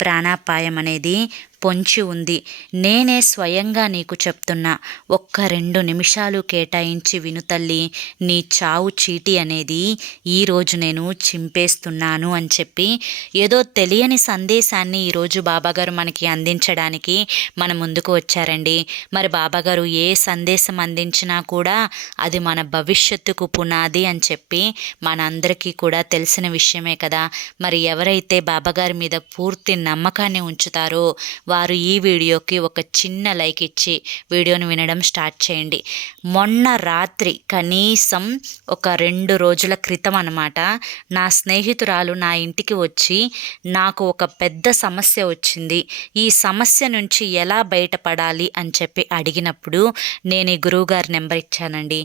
ప్రాణాపాయం అనేది పొంచి ఉంది. నేనే స్వయంగా నీకు చెప్తున్నా ఒక్క రెండు నిమిషాలు కేటాయించి విను తల్లి నీ చావు చీటి అనేది ఈరోజు నేను చింపేస్తున్నాను అని చెప్పి ఏదో తెలియని సందేశాన్ని ఈరోజు బాబాగారు మనకి అందించడానికి మన ముందుకు వచ్చారండి. మరి బాబాగారు ఏ సందేశం అందించినా కూడా అది మన భవిష్యత్తుకు పునాది అని చెప్పి మనందరికీ కూడా తెలిసిన విషయమే కదా. మరి ఎవరైతే బాబాగారి మీద పూర్తి నమ్మకాన్ని ఉంచుతారో వారు ఈ వీడియోకి ఒక చిన్న లైక్ ఇచ్చి వీడియోని వినడం స్టార్ట్ చేయండి. మొన్న రాత్రి కనీసం ఒక రెండు రోజుల క్రితం అనమాట నా స్నేహితురాలు నా ఇంటికి వచ్చి నాకు ఒక పెద్ద సమస్య వచ్చింది. ఈ సమస్య నుంచి ఎలా బయటపడాలి అని చెప్పి అడిగినప్పుడు నేను ఈ గురువుగారి నెంబర్ ఇచ్చానండి.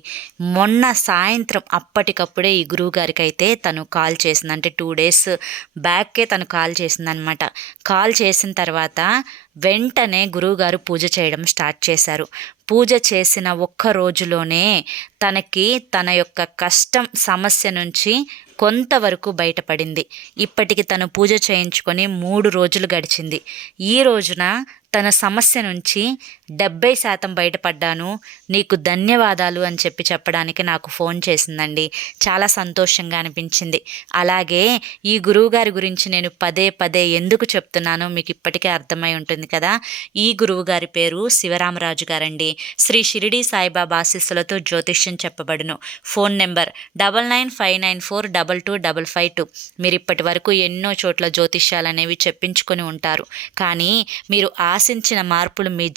మొన్న సాయంత్రం అప్పటికప్పుడే ఈ గురువుగారికి అయితే తను కాల్ చేసింది. అంటే టూ డేస్ బ్యాక్కే తను కాల్ చేసిందనమాట కాల్ చేసిన తర్వాత వెంటనే గురువుగారు పూజ చేయడం స్టార్ట్ చేశారు. పూజ చేసిన ఒక్క రోజులోనే తనకి తన యొక్క కష్టం సమస్య నుంచి కొంతవరకు బయటపడింది. ఇప్పటికి తను పూజ చేయించుకొని మూడు రోజులు గడిచింది. ఈ రోజున తన సమస్య నుంచి డెబ్బై శాతం బయటపడ్డాను నీకు ధన్యవాదాలు అని చెప్పి చెప్పడానికి నాకు ఫోన్ చేసిందండి. చాలా సంతోషంగా అనిపించింది. అలాగే ఈ గురువుగారి గురించి నేను పదే పదే ఎందుకు చెప్తున్నానో మీకు ఇప్పటికే అర్థమై ఉంటుంది కదా. ఈ గురువుగారి పేరు శివరామరాజు గారండి. శ్రీ షిరిడి సాయిబాబా ఆశీస్సులతో జ్యోతిష్యం చెప్పబడును. Phone number double nine five nine four double two double five two. మీరు ఇప్పటి వరకు ఎన్నో చోట్ల జ్యోతిష్యాలు అనేవి చెప్పించుకొని ఉంటారు. కానీ మీరు ఆశించిన మార్పులు మీ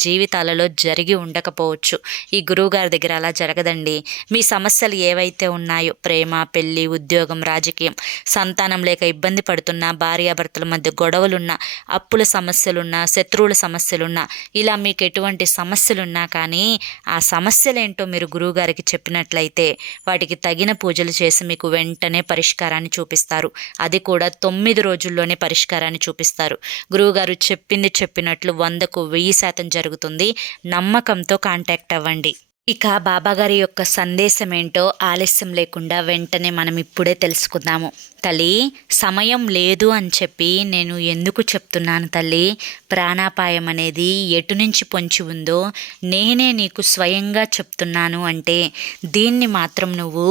జీవితాలలో జరిగి ఉండకపోవచ్చు. ఈ గురువుగారి దగ్గర అలా జరగదండి. మీ సమస్యలు ఏవైతే ఉన్నాయో ప్రేమ పెళ్ళి ఉద్యోగం రాజకీయం సంతానం లేక ఇబ్బంది పడుతున్నా భార్యాభర్తల మధ్య గొడవలున్నా అప్పుల సమస్యలున్నా శత్రువుల సమస్యలున్నా ఇలా మీకు ఎటువంటి సమస్యలున్నా కానీ ఆ సమస్యలేంటో మీరు గురువుగారికి చెప్పినట్లయితే వాటికి తగిన పూజలు చేసి మీకు వెంటనే పరిష్కారాన్ని చూపిస్తారు. అది కూడా తొమ్మిది రోజుల్లోనే పరిష్కారాన్ని చూపిస్తారు. గురువుగారు చెప్పింది చెప్పినట్లు వందకు వెయ్యి శాతం జరుగుతుంది. నమ్మకంతో కాంటాక్ట్ అవ్వండి. ఇక బాబాగారి యొక్క సందేశం ఏంటో ఆలస్యం లేకుండా వెంటనే మనం ఇప్పుడే తెలుసుకుందాము. తల్లి సమయం లేదు అని చెప్పి నేను ఎందుకు చెప్తున్నాను తల్లి? ప్రాణాపాయం అనేది ఎటు నుంచి పొంచి ఉందో నేనే నీకు స్వయంగా చెప్తున్నాను అంటే దీన్ని మాత్రం నువ్వు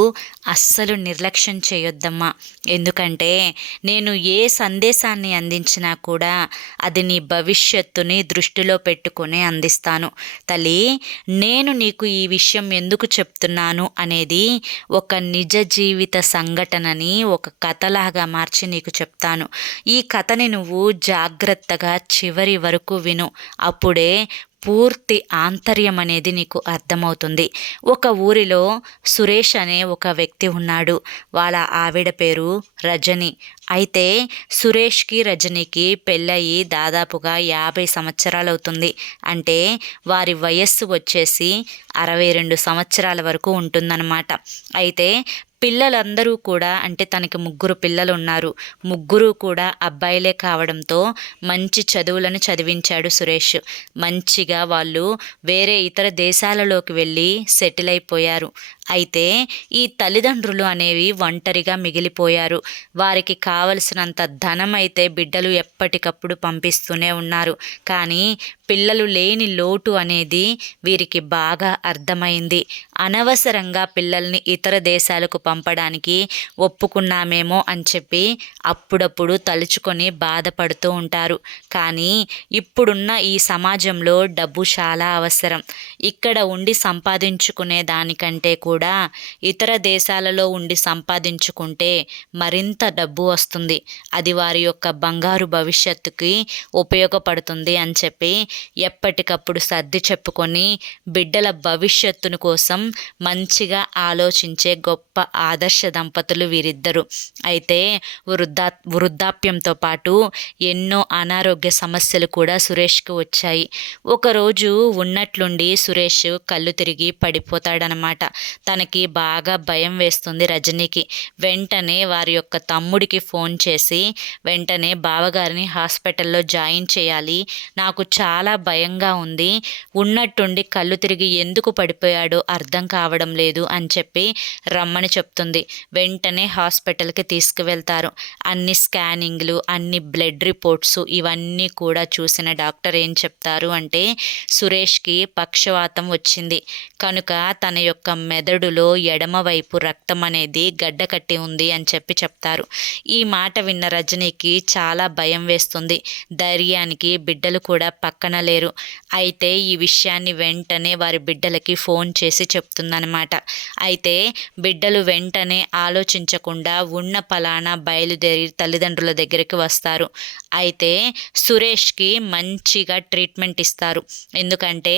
అస్సలు నిర్లక్ష్యం చేయొద్దమ్మా. ఎందుకంటే నేను ఏ సందేశాన్ని అందించినా కూడా అది నీ భవిష్యత్తుని దృష్టిలో పెట్టుకుని అందిస్తాను. తల్లి నేను నీకు ఈ ఈ విషయం ఎందుకు చెప్తున్నాను అనేది ఒక నిజ జీవిత సంఘటనని ఒక కథలాగా మార్చి నీకు చెప్తాను. ఈ కథని నువ్వు జాగ్రత్తగా చివరి వరకు విను. అప్పుడే పూర్తి ఆంతర్యం అనేది నీకు అర్థమవుతుంది. ఒక ఊరిలో సురేష్ అనే ఒక వ్యక్తి ఉన్నాడు. వాళ్ళ ఆవిడ పేరు రజని. అయితే సురేష్కి రజనీకి పెళ్ళయి దాదాపుగా యాభై సంవత్సరాలు అవుతుంది అంటే వారి వయస్సు వచ్చేసి అరవై రెండు సంవత్సరాల వరకు ఉంటుందన్నమాట. అయితే పిల్లలందరూ కూడా అంటే తనకి ముగ్గురు పిల్లలు ఉన్నారు ముగ్గురు కూడా అబ్బాయిలే కావడంతో మంచి చదువులను చదివించాడు సురేష్. మంచిగా వాళ్ళు వేరే ఇతర దేశాలలోకి వెళ్ళి సెటిల్ అయిపోయారు. అయితే ఈ తల్లిదండ్రులు అనేవి ఒంటరిగా మిగిలిపోయారు. వారికి కావలసినంత ధనం అయితే బిడ్డలు ఎప్పటికప్పుడు పంపిస్తూనే ఉన్నారు. కానీ పిల్లలు లేని లోటు అనేది వీరికి బాగా అర్థమైంది. అనవసరంగా పిల్లల్ని ఇతర దేశాలకు పంపడానికి ఒప్పుకున్నామేమో అని చెప్పి అప్పుడప్పుడు తలుచుకొని బాధపడుతూ ఉంటారు. కానీ ఇప్పుడున్న ఈ సమాజంలో డబ్బు చాలా అవసరం. ఇక్కడ ఉండి సంపాదించుకునే దానికంటే కూడా ఇతర దేశాలలో ఉండి సంపాదించుకుంటే మరింత డబ్బు వస్తుంది. అది వారి యొక్క బంగారు భవిష్యత్తుకి ఉపయోగపడుతుంది అని చెప్పి ఎప్పటికప్పుడు సర్ది చెప్పుకొని బిడ్డల భవిష్యత్తును కోసం మంచిగా ఆలోచించే గొప్ప ఆదర్శ దంపతులు వీరిద్దరు. అయితే వృద్ధా వృద్ధాప్యంతో పాటు ఎన్నో అనారోగ్య సమస్యలు కూడా సురేష్కి వచ్చాయి. ఒకరోజు ఉన్నట్లుండి సురేష్ కళ్ళు తిరిగి పడిపోతాడనమాట. తనకి బాగా భయం వేస్తుంది రజనీకి. వెంటనే వారి యొక్క తమ్ముడికి ఫోన్ చేసి వెంటనే బావగారిని హాస్పిటల్లో జాయిన్ చేయాలి నాకు చాలా భయంగా ఉంది ఉన్నట్టుండి కళ్ళు తిరిగి ఎందుకు పడిపోయాడో అర్థం కావడం లేదు అని చెప్పి రమ్మని చెప్తుంది. వెంటనే హాస్పిటల్కి తీసుకువెళ్తారు. అన్ని స్కానింగ్లు అన్ని బ్లడ్ రిపోర్ట్స్ ఇవన్నీ కూడా చూసిన డాక్టర్ ఏం చెప్తారు అంటే సురేష్కి పక్షవాతం వచ్చింది. కనుక తన యొక్క మెదడులో ఎడమవైపు రక్తం అనేది గడ్డ కట్టి ఉంది అని చెప్పి చెప్తారు. ఈ మాట విన్న రజనీకి చాలా భయం వేస్తుంది. ధైర్యానికి బిడ్డలు కూడా పక్కన లేరు. అయితే ఈ విషయాన్ని వెంటనే వారి బిడ్డలకి ఫోన్ చేసి చెప్తుందనమాట అయితే బిడ్డలు వెంటనే ఆలోచించకుండా ఉన్న పలానా బయలుదేరి తల్లిదండ్రుల దగ్గరికి వస్తారు. అయితే సురేష్కి మంచిగా ట్రీట్మెంట్ ఇస్తారు. ఎందుకంటే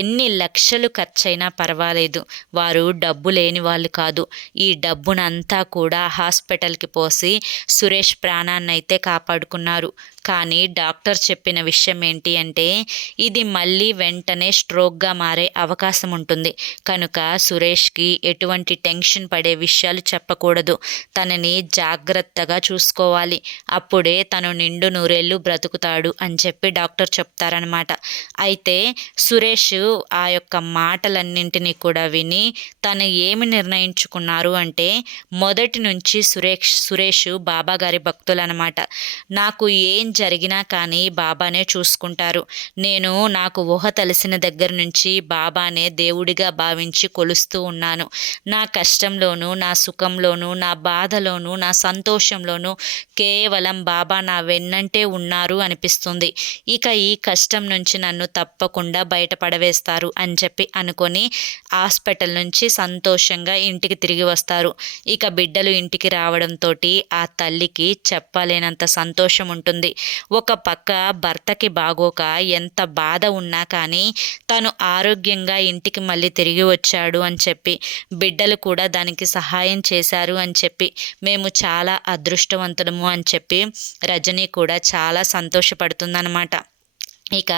ఎన్ని లక్షలు ఖర్చైనా పర్వాలేదు. వారు డబ్బు లేని వాళ్ళు కాదు. ఈ డబ్బునంతా కూడా హాస్పిటల్కి పోసి సురేష్ ప్రాణాన్ని అయితే కాపాడుకున్నారు. కానీ డాక్టర్ చెప్పిన విషయం ఏంటి అంటే ఇది మళ్ళీ వెంటనే స్ట్రోక్గా మారే అవకాశం ఉంటుంది. కనుక సురేష్కి ఎటువంటి టెన్షన్ పడే విషయాలు చెప్పకూడదు. తనని జాగ్రత్తగా చూసుకోవాలి. అప్పుడే తను నిండు నూరేళ్ళు బ్రతుకుతాడు అని చెప్పి డాక్టర్ చెప్తారనమాట అయితే సురేష్ ఆ యొక్క మాటలన్నింటినీ కూడా విని తను ఏమి నిర్ణయించుకున్నారు అంటే మొదటి నుంచి సురేష్ సురేష్ బాబాగారి భక్తులు అనమాట నాకు ఏం జరిగినా కానీ బాబానే చూసుకుంటారు. నేను నాకు ఊహ తెలిసిన దగ్గర నుంచి బాబానే దేవుడిగా భావించి కొలుస్తూ ఉన్నాను. నా కష్టంలోనూ నా సుఖంలోనూ నా బాధలోనూ నా సంతోషంలోనూ కేవలం బాబా నా వెన్నంటే ఉన్నారు అనిపిస్తుంది. ఇక ఈ కష్టం నుంచి నన్ను తప్పకుండా బయటపడవేస్తారు అని చెప్పి అనుకొని హాస్పిటల్ నుంచి సంతోషంగా ఇంటికి తిరిగి వస్తారు. ఇక బిడ్డలు ఇంటికి రావడంతో ఆ తల్లికి చెప్పలేనంత సంతోషం ఉంటుంది. ఒక పక్క భర్తకి బాగోక ఎంత బాధ ఉన్నా కానీ తను ఆరోగ్యంగా ఇంటికి మళ్ళీ తిరిగి వచ్చాడు అని చెప్పి బిడ్డలు కూడా దానికి సహాయం చేశారు అని చెప్పి మేము చాలా అదృష్టవంతులము అని చెప్పి రజనీ కూడా చాలా సంతోషపడుతుందన్నమాట. ఇక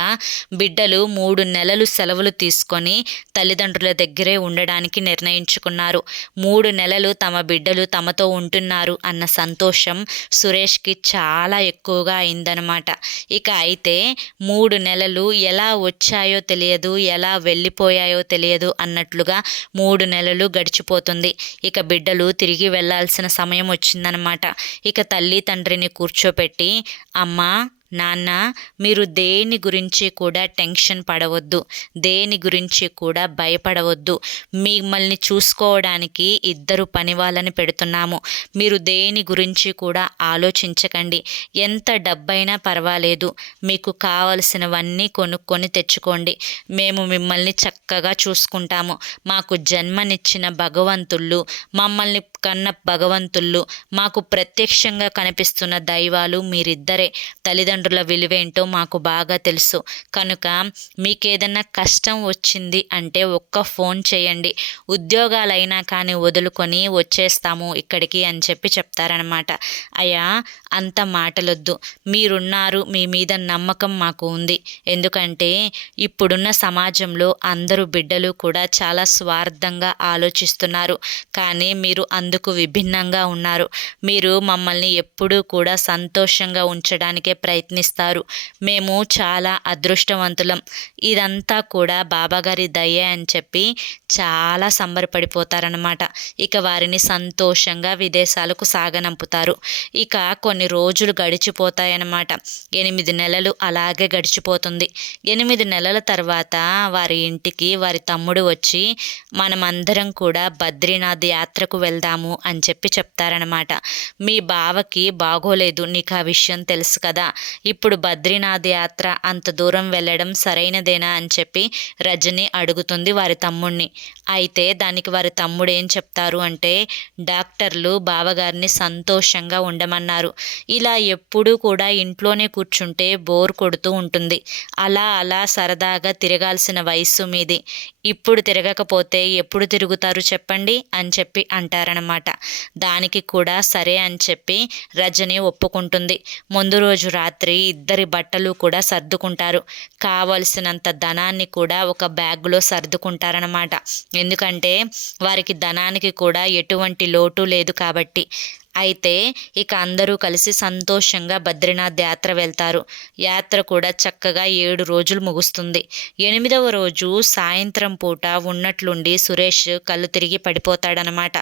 బిడ్డలు మూడు నెలలు సెలవులు తీసుకొని తల్లిదండ్రుల దగ్గరే ఉండడానికి నిర్ణయించుకున్నారు. మూడు నెలలు తమ బిడ్డలు తమతో ఉంటున్నారు అన్న సంతోషం సురేష్కి చాలా ఎక్కువగా అయిందనమాట ఇక అయితే మూడు నెలలు ఎలా వచ్చాయో తెలియదు ఎలా వెళ్ళిపోయాయో తెలియదు అన్నట్లుగా మూడు నెలలు గడిచిపోతుంది. ఇక బిడ్డలు తిరిగి వెళ్ళాల్సిన సమయం వచ్చిందనమాట ఇక తల్లి తండ్రిని కూర్చోపెట్టి అమ్మ నాన్న మీరు దేని గురించి కూడా టెన్షన్ పడవద్దు. దేని గురించి కూడా భయపడవద్దు. మిమ్మల్ని చూసుకోవడానికి ఇద్దరు పని వాళ్ళని పెడుతున్నాము. మీరు దేని గురించి కూడా ఆలోచించకండి. ఎంత డబ్బైనా పర్వాలేదు. మీకు కావలసినవన్నీ కొనుక్కొని తెచ్చుకోండి. మేము మిమ్మల్ని చక్కగా చూసుకుంటాము. మాకు జన్మనిచ్చిన భగవంతుళ్ళు మమ్మల్ని కన్న భగవంతుళ్ళు మాకు ప్రత్యక్షంగా కనిపిస్తున్న దైవాలు మీరిద్దరే. తల్లిదండ్రుల విలువేంటో మాకు బాగా తెలుసు. కనుక మీకు ఏదన్నా కష్టం వచ్చింది అంటే ఒక్క ఫోన్ చేయండి. ఉద్యోగాలైనా కానీ వదులుకొని వచ్చేస్తాము ఇక్కడికి అని చెప్పి చెప్తారనమాట అయ్యా అంత మాటలొద్దు. మీరున్నారు మీ మీద నమ్మకం మాకు ఉంది. ఎందుకంటే ఇప్పుడున్న సమాజంలో అందరూ బిడ్డలు కూడా చాలా స్వార్థంగా ఆలోచిస్తున్నారు. కానీ మీరు అందుకు విభిన్నంగా ఉన్నారు. మీరు మమ్మల్ని ఎప్పుడూ కూడా సంతోషంగా ఉంచడానికే ప్రయత్నిస్తారు. మేము చాలా అదృష్టవంతులం. ఇదంతా కూడా బాబాగారి దయ అని చెప్పి చాలా సంబరపడిపోతారనమాట ఇక వారిని సంతోషంగా విదేశాలకు సాగనంపుతారు. ఇక కొన్ని రోజులు గడిచిపోతాయన్నమాట. ఎనిమిది నెలలు అలాగే గడిచిపోతుంది. ఎనిమిది నెలల తర్వాత వారి ఇంటికి వారి తమ్ముడు వచ్చి మనమందరం కూడా బద్రీనాథ్ యాత్రకు వెళ్దాము అని చెప్పి చెప్తారనమాట మీ బావకి బాగోలేదు నీకు ఆ విషయం తెలుసు కదా. ఇప్పుడు బద్రీనాథ్ యాత్ర అంత దూరం వెళ్ళడం సరైనదేనా అని చెప్పి రజని అడుగుతుంది వారి తమ్ముడిని అయితే దానికి వారి తమ్ముడు ఏం చెప్తారు అంటే డాక్టర్లు బావగారిని సంతోషంగా ఉండమన్నారు. ఇలా ఎప్పుడూ కూడా ఇంట్లోనే కూర్చుంటే బోర్ కొడుతూ ఉంటుంది. అలా అలా సరదాగా తిరగాల్సిన వయస్సు మీది. ఇప్పుడు తిరగకపోతే ఎప్పుడు తిరుగుతారు చెప్పండి అని చెప్పి అంటారనమాట అనమాట దానికి కూడా సరే అని చెప్పి రజని ఒప్పుకుంటుంది. ముందు రోజు రాత్రి ఇద్దరి బట్టలు కూడా సర్దుకుంటారు. కావలసినంత ధనాన్ని కూడా ఒక బ్యాగ్లో సర్దుకుంటారనమాట ఎందుకంటే వారికి ధనానికి కూడా ఎటువంటి లోటు లేదు కాబట్టి. అయితే ఇక అందరూ కలిసి సంతోషంగా బద్రీనాథ్ యాత్ర వెళ్తారు. యాత్ర కూడా చక్కగా ఏడు రోజులు ముగుస్తుంది. ఎనిమిదవ రోజు సాయంత్రం పూట ఉన్నట్లుండి సురేష్ కళ్ళు తిరిగి పడిపోతాడనమాట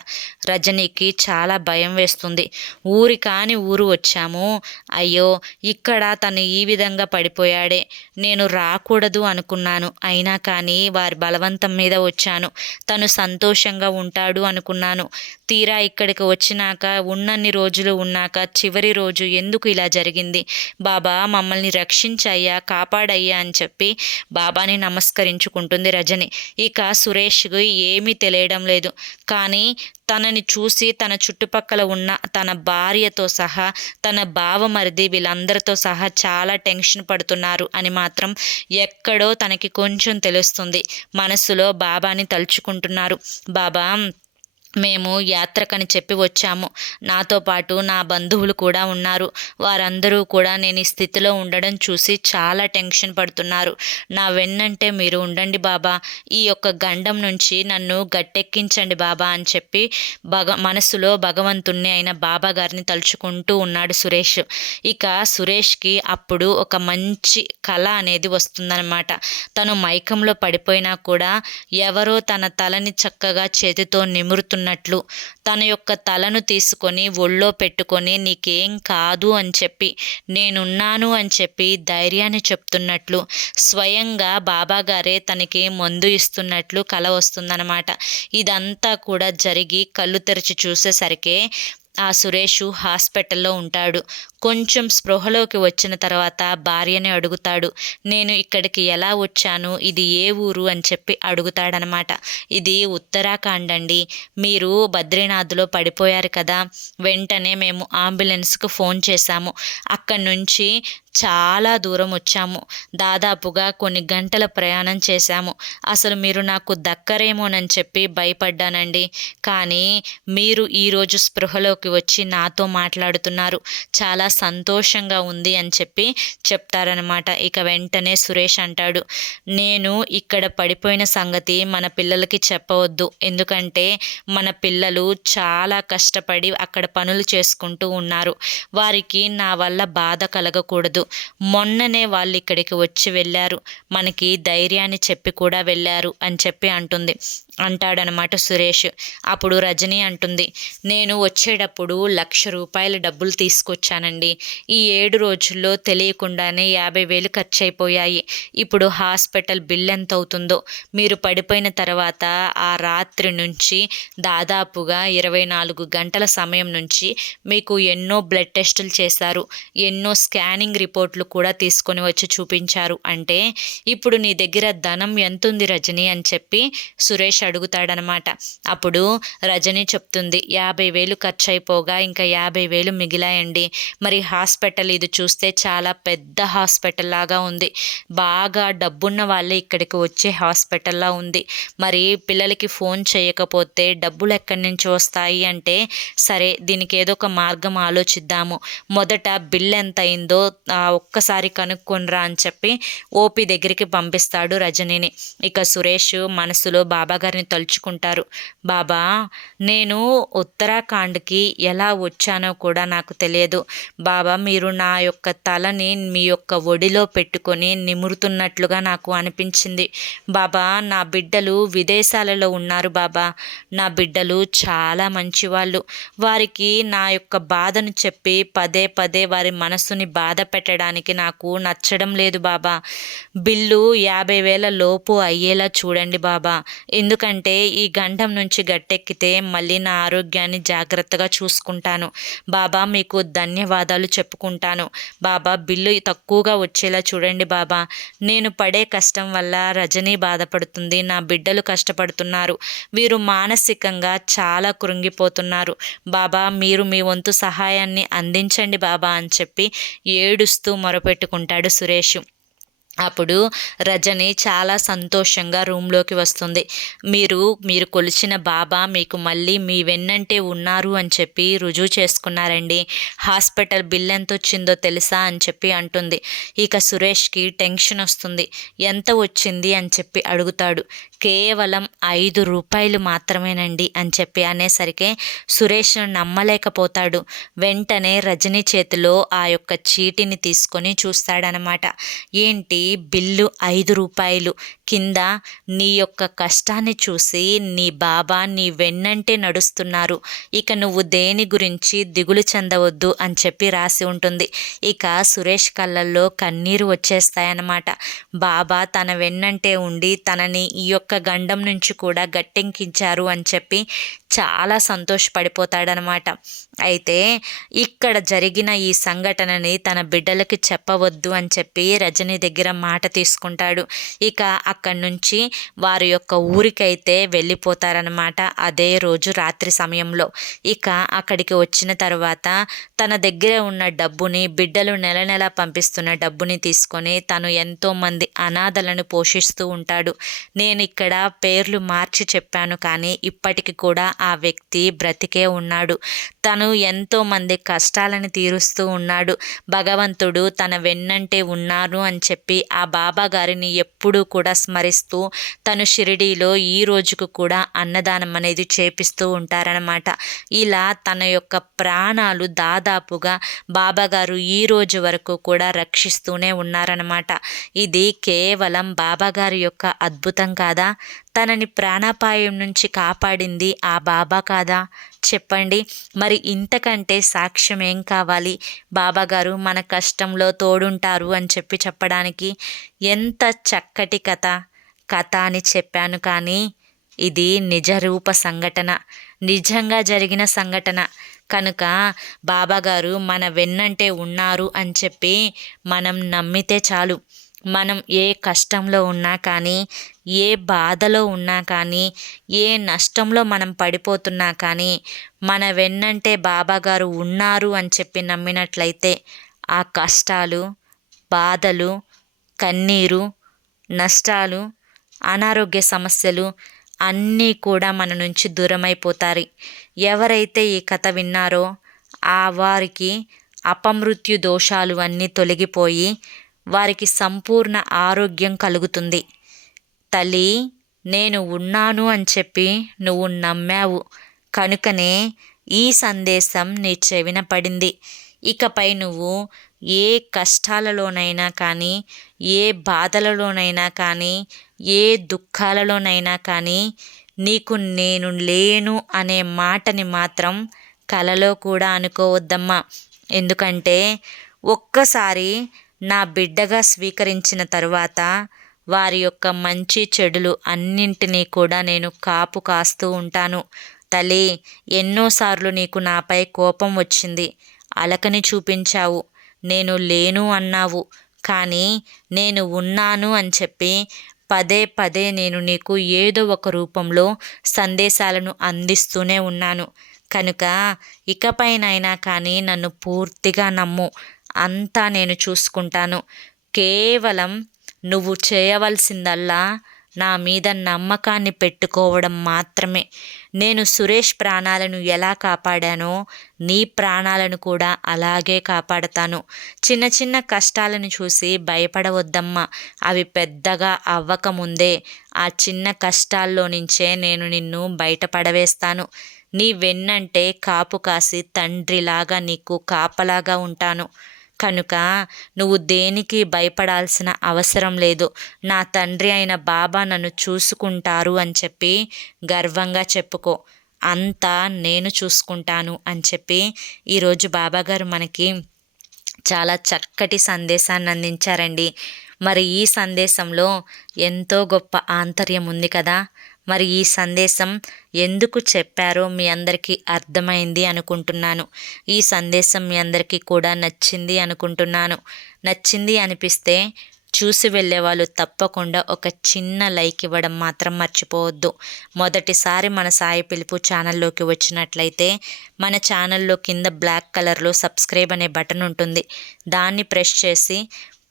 రజనీకి చాలా భయం వేస్తుంది. ఊరి కాని ఊరు వచ్చాము. అయ్యో ఇక్కడ తను ఈ విధంగా పడిపోయాడే. నేను రాకూడదు అనుకున్నాను. అయినా కానీ వారి బలవంతం మీద వచ్చాను. తను సంతోషంగా ఉంటాడు అనుకున్నాను. తీరా ఇక్కడికి వచ్చినాక ఉన్నన్ని రోజులు ఉన్నాక చివరి రోజు ఎందుకు ఇలా జరిగింది? బాబా మమ్మల్ని రక్షించయ్యా కాపాడయ్యా అని చెప్పి బాబాని నమస్కరించుకుంటుంది రజని. ఇక సురేష్కి ఏమీ తెలియడం లేదు. కానీ తనని చూసి తన చుట్టుపక్కల ఉన్న తన భార్యతో సహా తన బావమరిది వీళ్ళందరితో సహా చాలా టెన్షన్ పడుతున్నారు అని మాత్రం ఎక్కడో తనకి కొంచెం తెలుస్తుంది. మనసులో బాబాని తలుచుకుంటున్నారు. బాబా మేము యాత్రకని చెప్పి వచ్చాము. నాతో పాటు నా బంధువులు కూడా ఉన్నారు. వారందరూ కూడా నేను ఈ స్థితిలో ఉండడం చూసి చాలా టెన్షన్ పడుతున్నారు. నా వెన్నంటే మీరు ఉండండి బాబా. ఈ యొక్క గండం నుంచి నన్ను గట్టెక్కించండి బాబా అని చెప్పి భగ మనసులో భగవంతుణ్ణి అయిన బాబా గారిని తలుచుకుంటూ ఉన్నాడు సురేష్. ఇక సురేష్కి అప్పుడు ఒక మంచి కళ అనేది వస్తుందన్నమాట. తను మైకంలో పడిపోయినా కూడా ఎవరో తన తలని చక్కగా చేతితో నిమురుతున్న ఉన్నట్లు తన యొక్క తలను తీసుకొని ఒళ్ళో పెట్టుకొని నీకేం కాదు అని చెప్పి నేనున్నాను అని చెప్పి ధైర్యాన్ని చెప్తున్నట్లు స్వయంగా బాబాగారే తనకి మందు ఇస్తున్నట్లు కల వస్తుందన్నమాట. ఇదంతా కూడా జరిగి కళ్ళు తెరిచి చూసేసరికి ఆ సురేషు హాస్పిటల్లో ఉంటాడు. కొంచెం స్పృహలోకి వచ్చిన తర్వాత భార్యని అడుగుతాడు నేను ఇక్కడికి ఎలా వచ్చాను? ఇది ఏ ఊరు? అని చెప్పి అడుగుతాడనమాట. ఇది ఉత్తరాఖండ్ అండి మీరు బద్రీనాథ్లో పడిపోయారు కదా. వెంటనే మేము అంబులెన్స్కు ఫోన్ చేశాము. అక్కడి నుంచి చాలా దూరం వచ్చాము. దాదాపుగా కొన్ని గంటల ప్రయాణం చేశాము. అసలు మీరు నాకు దక్కరేమోనని చెప్పి భయపడ్డానండి. కానీ మీరు ఈరోజు స్పృహలోకి వచ్చి నాతో మాట్లాడుతున్నారు. చాలా సంతోషంగా ఉంది అని చెప్పి చెప్తారనమాట ఇక వెంటనే సురేష్ అంటాడు నేను ఇక్కడ పడిపోయిన సంగతి మన పిల్లలకి చెప్పవద్దు. ఎందుకంటే మన పిల్లలు చాలా కష్టపడి అక్కడ పనులు చేసుకుంటూ ఉన్నారు. వారికి నా వల్ల బాధ కలగకూడదు. మొన్ననే వాళ్ళు ఇక్కడికి వచ్చి వెళ్ళారు. మనకి ధైర్యాన్ని చెప్పి కూడా వెళ్ళారు అని చెప్పి అంటుంది అంటాడనమాట సురేష్. అప్పుడు రజని అంటుంది నేను వచ్చేటప్పుడు లక్ష రూపాయల డబ్బులు తీసుకొచ్చానండి. ఈ ఏడు రోజుల్లో తెలియకుండానే యాభై వేలు ఖర్చు అయిపోయాయి ఇప్పుడు హాస్పిటల్ బిల్ ఎంత అవుతుందో మీరు పడిపోయిన తర్వాత ఆ రాత్రి నుంచి దాదాపుగా ఇరవై నాలుగు గంటల సమయం నుంచి మీకు ఎన్నో బ్లడ్ టెస్టులు చేశారు. ఎన్నో స్కానింగ్ రిపోర్ట్లు కూడా తీసుకొని వచ్చి చూపించారు. అంటే ఇప్పుడు నీ దగ్గర ధనం ఎంతుంది రజని అని చెప్పి సురేష్ అడుగుతాడనమాట. అప్పుడు రజని చెప్తుంది యాభై వేలు ఖర్చు అయిపోగా ఇంకా యాభై వేలు మిగిలాయండి. మరి మరి హాస్పిటల్ ఇది చూస్తే చాలా పెద్ద హాస్పిటల్ లాగా ఉంది. బాగా డబ్బున్న వాళ్ళే ఇక్కడికి వచ్చే హాస్పిటల్లా ఉంది. మరి పిల్లలకి ఫోన్ చేయకపోతే డబ్బులు ఎక్కడి నుంచి వస్తాయి అంటే సరే దీనికి ఏదో ఒక మార్గం ఆలోచిద్దాము. మొదట బిల్ ఎంత అయిందో ఒక్కసారి కనుక్కొనరా అని చెప్పి ఓపి దగ్గరికి పంపిస్తాడు రజనీని. ఇక సురేష్ మనసులో బాబా గారిని తలుచుకుంటారు. బాబా నేను ఉత్తరాఖండ్కి ఎలా వచ్చానో కూడా నాకు తెలియదు. బాబా మీరు నా యొక్క తలని మీ యొక్క ఒడిలో పెట్టుకొని నిమురుతున్నట్లుగా నాకు అనిపించింది. బాబా నా బిడ్డలు విదేశాలలో ఉన్నారు బాబా. నా బిడ్డలు చాలా మంచివాళ్ళు. వారికి నా యొక్క బాధను చెప్పి పదే పదే వారి మనస్సుని బాధ పెట్టడానికి నాకు నచ్చడం లేదు బాబా. బిల్లు యాభై వేల లోపు అయ్యేలా చూడండి బాబా. ఎందుకంటే ఈ గండం నుంచి గట్టెక్కితే మళ్ళీ నా ఆరోగ్యాన్ని జాగ్రత్తగా చూసుకుంటాను. బాబా మీకు ధన్యవాదాలు. చెప్పుకుంటాను. బాబా బిల్లు తక్కువగా వచ్చేలా చూడండి బాబా. నేను పడే కష్టం వల్ల రజనీ బాధపడుతుంది. నా బిడ్డలు కష్టపడుతున్నారు. వీరు మానసికంగా చాలా కృంగిపోతున్నారు. బాబా మీరు మీ వంతు సహాయాన్ని అందించండి బాబా అని చెప్పి ఏడుస్తూ మొరపెట్టుకుంటాడు సురేష్. అప్పుడు రజని చాలా సంతోషంగా రూమ్లోకి వస్తుంది. మీరు మీరు కొలిచిన బాబా మీకు మళ్ళీ మీ వెన్నంటే ఉన్నారు అని చెప్పి రుజువు చేసుకున్నారండి. హాస్పిటల్ బిల్ ఎంత వచ్చిందో తెలుసా అని చెప్పి అంటుంది. ఇక సురేష్కి టెన్షన్ వస్తుంది. ఎంత వచ్చింది అని చెప్పి అడుగుతాడు. కేవలం ఐదు రూపాయలు మాత్రమేనండి అని చెప్పి అనేసరికి సురేష్ నమ్మలేకపోతాడు. వెంటనే రజని చేతిలో ఆ యొక్క చీటిని తీసుకొని చూస్తాడనమాట. ఏంటి? బిల్లు ఐదు రూపాయలు. కింద నీ యొక్క కష్టాన్ని చూసి నీ బాబా నీ వెన్నంటే నడుస్తున్నారు. ఇక నువ్వు దేని గురించి దిగులు చెందవద్దు అని చెప్పి రాసి ఉంటుంది. ఇక సురేష్ కళ్ళల్లో కన్నీరు వచ్చేస్తాయన్నమాట. బాబా తన వెన్నంటే ఉండి తనని ఈ యొక్క గండం నుంచి కూడా గట్టెంకించారు అని చెప్పి చాలా సంతోషపడిపోతాడనమాట అయితే ఇక్కడ జరిగిన ఈ సంఘటనని తన బిడ్డలకి చెప్పవద్దు అని చెప్పి రజని దగ్గర మాట తీసుకుంటాడు. ఇక అక్కడి నుంచి వారి యొక్క ఊరికైతే వెళ్ళిపోతారనమాట అదే రోజు రాత్రి సమయంలో. ఇక అక్కడికి వచ్చిన తర్వాత తన దగ్గర ఉన్న డబ్బుని బిడ్డలు నెల నెల పంపిస్తున్న డబ్బుని తీసుకొని తను ఎంతోమంది అనాథలను పోషిస్తూ ఉంటాడు. నేను ఇక్కడ పేర్లు మార్చి చెప్పాను కానీ ఇప్పటికి కూడా ఆ వ్యక్తి బ్రతికే ఉన్నాడు. తను ఎంతోమంది కష్టాలను తీరుస్తూ ఉన్నాడు. భగవంతుడు తన వెన్నంటే ఉన్నారు అని చెప్పి ఆ బాబా గారిని ఎప్పుడూ కూడా స్మరిస్తూ తను షిరిడీలో ఈ రోజుకు కూడా అన్నదానం అనేది చేపిస్తూ ఉంటారనమాట ఇలా తన యొక్క ప్రాణాలు దాదాపుగా బాబాగారు ఈ రోజు వరకు కూడా రక్షిస్తూనే ఉన్నారనమాట ఇది కేవలం బాబాగారి యొక్క అద్భుతం కాదా? తనని ప్రాణాపాయం నుంచి కాపాడింది ఆ బాబా కాదా? చెప్పండి. మరి ఇంతకంటే సాక్ష్యం ఏం కావాలి? బాబాగారు మన కష్టంలో తోడుంటారు అని చెప్పి చెప్పడానికి ఎంత చక్కటి కథ. కథ అని చెప్పాను కానీ ఇది నిజరూప సంఘటన. నిజంగా జరిగిన సంఘటన. కనుక బాబాగారు మన వెన్నంటే ఉన్నారు అని చెప్పి మనం నమ్మితే చాలు. మనం ఏ కష్టంలో ఉన్నా కానీ ఏ బాధలో ఉన్నా కానీ ఏ నష్టంలో మనం పడిపోతున్నా కానీ మన వెన్నంటే బాబాగారు ఉన్నారు అని చెప్పి నమ్మినట్లయితే ఆ కష్టాలు బాధలు కన్నీరు నష్టాలు అనారోగ్య సమస్యలు అన్నీ కూడా మన నుంచి దూరమైపోతారు ఎవరైతే ఈ కథ విన్నారో ఆ వారికి అపమృత్యు దోషాలు అన్నీ తొలగిపోయి వారికి సంపూర్ణ ఆరోగ్యం కలుగుతుంది. తల్లి నేను ఉన్నాను అని చెప్పి నువ్వు నమ్మావు. కనుకనే ఈ సందేశం నీ చెవిన పడింది. ఇకపై నువ్వు ఏ కష్టాలలోనైనా కానీ ఏ బాధలలోనైనా కానీ ఏ దుఃఖాలలోనైనా కానీ నీకు నేను లేను అనే మాటని మాత్రం కలలో కూడా అనుకోవద్దమ్మా. ఎందుకంటే ఒక్కసారి నా బిడ్డగా స్వీకరించిన తరువాత వారి యొక్క మంచి చెడులు అన్నింటినీ కూడా నేను కాపు కాస్తూ ఉంటాను. తల్లి ఎన్నోసార్లు నీకు నాపై కోపం వచ్చింది. అలకని చూపించావు. నేను లేను అన్నావు. కానీ నేను ఉన్నాను అని చెప్పి పదే పదే నేను నీకు ఏదో ఒక రూపంలో సందేశాలను అందిస్తూనే ఉన్నాను. కనుక ఇకపైనైనా కానీ నన్ను పూర్తిగా నమ్ము. అంతా నేను చూసుకుంటాను. కేవలం నువ్వు చేయవలసిందల్లా నా మీద నమ్మకాన్ని పెట్టుకోవడం మాత్రమే. నేను సురేష్ ప్రాణాలను ఎలా కాపాడానో నీ ప్రాణాలను కూడా అలాగే కాపాడతాను. చిన్న చిన్న కష్టాలను చూసి భయపడవద్దమ్మా. అవి పెద్దగా అవ్వకముందే ఆ చిన్న కష్టాల్లో నుంచే నేను నిన్ను బయటపడవేస్తాను. నీ వెన్నంటే కాపు కాసి తండ్రిలాగా నీకు కాపలాగా ఉంటాను. కనుక నువ్వు దేనికి భయపడాల్సిన అవసరం లేదు. నా తండ్రి అయిన బాబా నన్ను చూసుకుంటారు అని చెప్పి గర్వంగా చెప్పుకో. అంతా నేను చూసుకుంటాను అని చెప్పి ఈరోజు బాబాగారు మనకి చాలా చక్కటి సందేశాన్ని అందించారండి. మరి ఈ సందేశంలో ఎంతో గొప్ప ఆంతర్యం ఉంది కదా. మరి ఈ సందేశం ఎందుకు చెప్పారో మీ అందరికీ అర్థమైంది అనుకుంటున్నాను. ఈ సందేశం మీ అందరికీ కూడా నచ్చింది అనుకుంటున్నాను. నచ్చింది అనిపిస్తే చూసి వెళ్ళే వాళ్ళు తప్పకుండా ఒక చిన్న లైక్ ఇవ్వడం మాత్రం మర్చిపోవద్దు. మొదటిసారి మన సాయి పిలుపు ఛానల్లోకి వచ్చినట్లయితే మన ఛానల్లో కింద బ్లాక్ కలర్లో సబ్స్క్రైబ్ అనే బటన్ ఉంటుంది. దాన్ని ప్రెస్ చేసి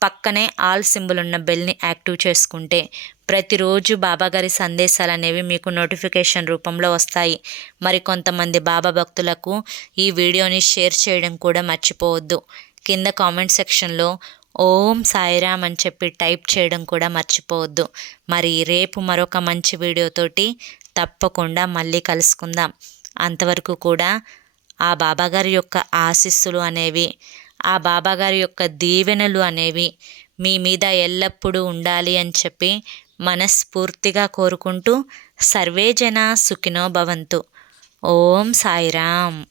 పక్కనే ఆల్ సింబల్ ఉన్న బెల్ని యాక్టివ్ చేసుకుంటే ప్రతిరోజు బాబాగారి సందేశాలు అనేవి మీకు నోటిఫికేషన్ రూపంలో వస్తాయి. మరి కొంతమంది బాబా భక్తులకు ఈ వీడియోని షేర్ చేయడం కూడా మర్చిపోవద్దు. కింద కామెంట్ సెక్షన్లో ఓం సాయిరామ్ అని చెప్పి టైప్ చేయడం కూడా మర్చిపోవద్దు. మరి రేపు మరొక మంచి వీడియోతోటి తప్పకుండా మళ్ళీ కలుసుకుందాం. అంతవరకు కూడా ఆ బాబాగారి యొక్క ఆశీస్సులు అనేవి ఆ బాబాగారి యొక్క దీవెనలు అనేవి మీ మీద ఎల్లప్పుడూ ఉండాలి అని చెప్పి మనస్ఫూర్తిగా కోరుకుంటూ సర్వేజన సుఖినో భవంతు. ఓం సాయిరామ్.